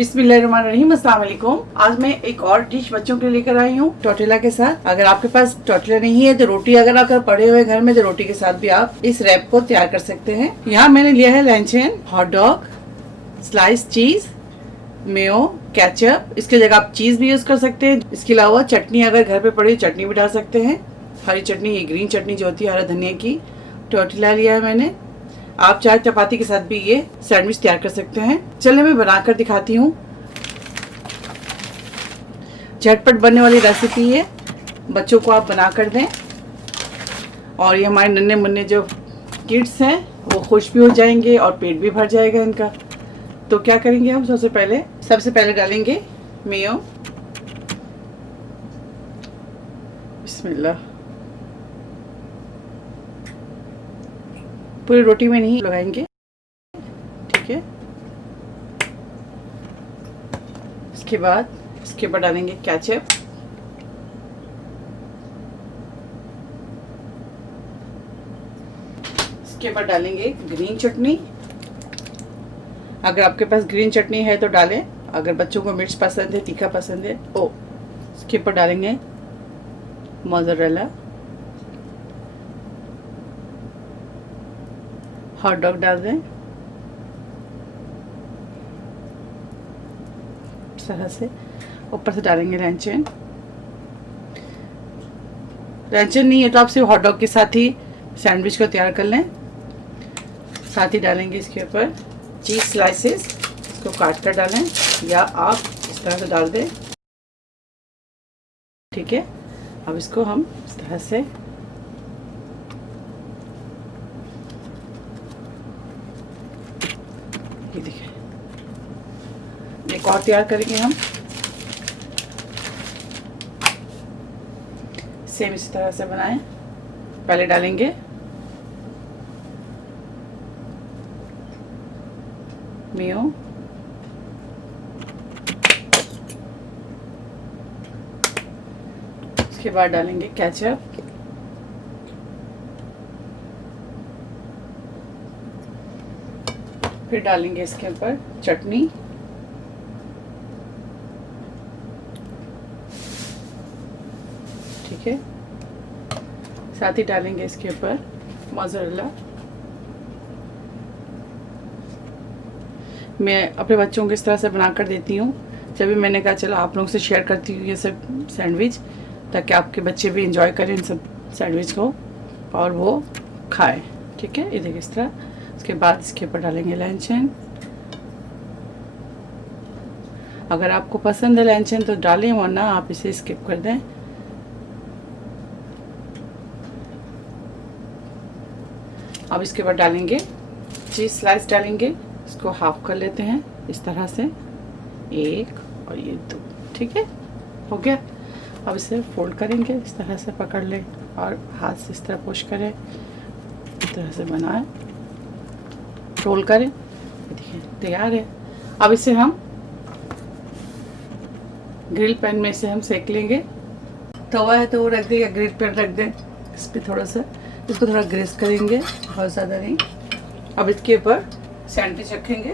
बिस्मिल्लाहिर्रहमानिर्रहीम, अस्सलाम वालेकुम। आज मैं एक और डिश बच्चों के लिए लेकर आई हूँ टोटेला के साथ। अगर आपके पास टोटेला नहीं है तो रोटी, अगर पड़े हुए घर में तो रोटी के साथ भी आप इस रैप को तैयार कर सकते हैं। यहाँ मैंने लिया है लैंचेन, हॉट डॉग, स्लाइस चीज, मेयो, केचप। इसके जगह आप चीज भी यूज कर सकते हैं। इसके अलावा चटनी, अगर घर पे पड़ी चटनी भी डाल सकते हैं। हरी चटनी, ये ग्रीन चटनी जो होती है हरा धनिया की। टोटेला लिया है मैंने। आप चाहे चपाती के साथ भी ये सैंडविच तैयार कर सकते हैं। चलिए मैं बनाकर दिखाती हूँ। झटपट बनने वाली रेसिपी है, बच्चों को आप बना कर दें और ये हमारे नन्हे मुन्ने जो किड्स हैं वो खुश भी हो जाएंगे और पेट भी भर जाएगा इनका। तो क्या करेंगे हम, सबसे पहले डालेंगे मेयो। बिस्मिल्लाह। पूरी रोटी में नहीं लगाएंगे, ठीक है। इसके बाद इसके ऊपर डालेंगे केचप, इसके ऊपर डालेंगे ग्रीन चटनी। अगर आपके पास ग्रीन चटनी है तो डालें, अगर बच्चों को मिर्च पसंद है, तीखा पसंद है। इसके ऊपर डालेंगे मोज़रेला, हॉट डॉग डाल दें इस तरह से। ऊपर से डालेंगे लैंचेन। लैंचेन नहीं है तो आप सिर्फ हॉट डॉग के साथ ही सैंडविच को तैयार कर लें। साथ ही डालेंगे इसके ऊपर चीज स्लाइसेस, इसको काट कर डालें या आप इस तरह से डाल दें, ठीक है। अब इसको हम इस तरह से ये देखिए, एक और तैयार करेंगे हम सेम इसी तरह से बनाएं। पहले डालेंगे मेयो, इसके बाद डालेंगे केचप, फिर डालेंगे इसके ऊपर चटनी, ठीक है। साथ ही डालेंगे इसके ऊपर मोज़रेला। मैं अपने बच्चों को इस तरह से बनाकर देती हूँ। जब भी मैंने कहा चलो आप लोगों से शेयर करती हूँ ये सब सैंडविच, ताकि आपके बच्चे भी इंजॉय करें इन सब सैंडविच को और वो खाएं, ठीक है। ये देखिए इस तरह। उसके बाद इसके ऊपर डालेंगे लैंचेन। अगर आपको पसंद है लैंचेन तो डालें, वरना आप इसे स्किप कर दें। अब इसके बाद डालेंगे चीज स्लाइस, डालेंगे, इसको हाफ कर लेते हैं इस तरह से, एक और ये दो, ठीक है, हो गया। अब इसे फोल्ड करेंगे, इस तरह से पकड़ लें और हाथ से इस तरह पुश करें, इस तरह से बनाएं, रोल करें। देखिए तैयार है। अब इसे हम ग्रिल पैन में से हम सेक लेंगे। तवा है तो वो रख दें या ग्रिल पैन रख दें, इस पर थोड़ा सा इसको थोड़ा ग्रेस करेंगे, बहुत ज़्यादा नहीं। अब इसके ऊपर सैंडविच रखेंगे,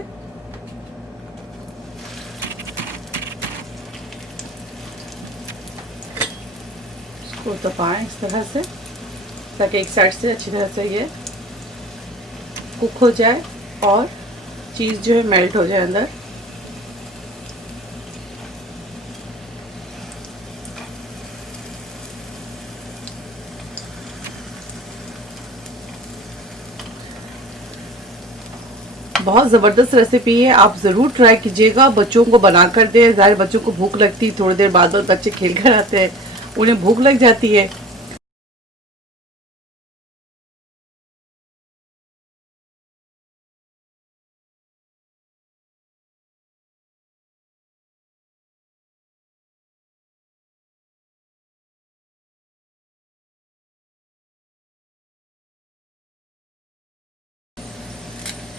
इसको तपाएं इस तरह से ताकि एक साइड से अच्छी तरह से ये कुक हो जाए और चीज़ जो है मेल्ट हो जाए अंदर। बहुत ज़बरदस्त रेसिपी है, आप ज़रूर ट्राई कीजिएगा। बच्चों को बना कर दें, ज़ाहिर बच्चों को भूख लगती है, थोड़ी देर बाद बच्चे खेल कर आते हैं, उन्हें भूख लग जाती है।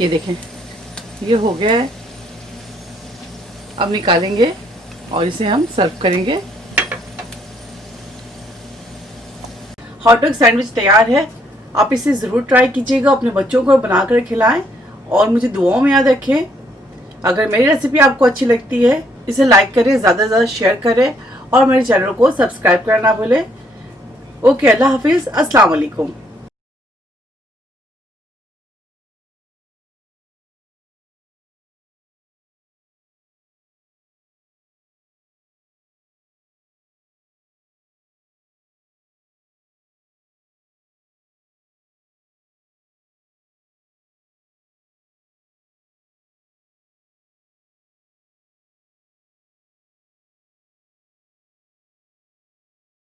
ये देखें, ये हो गया है। अब निकालेंगे और इसे हम सर्व करेंगे। हॉट डॉग सैंडविच तैयार है। आप इसे ज़रूर ट्राई कीजिएगा, अपने बच्चों को बनाकर खिलाएं और मुझे दुआओं में याद रखें। अगर मेरी रेसिपी आपको अच्छी लगती है इसे लाइक करें, ज़्यादा से ज़्यादा शेयर करें और मेरे चैनल को सब्सक्राइब करना ना भूलें। ओके, अल्लाह हाफिज़, अस्सलाम वालेकुम।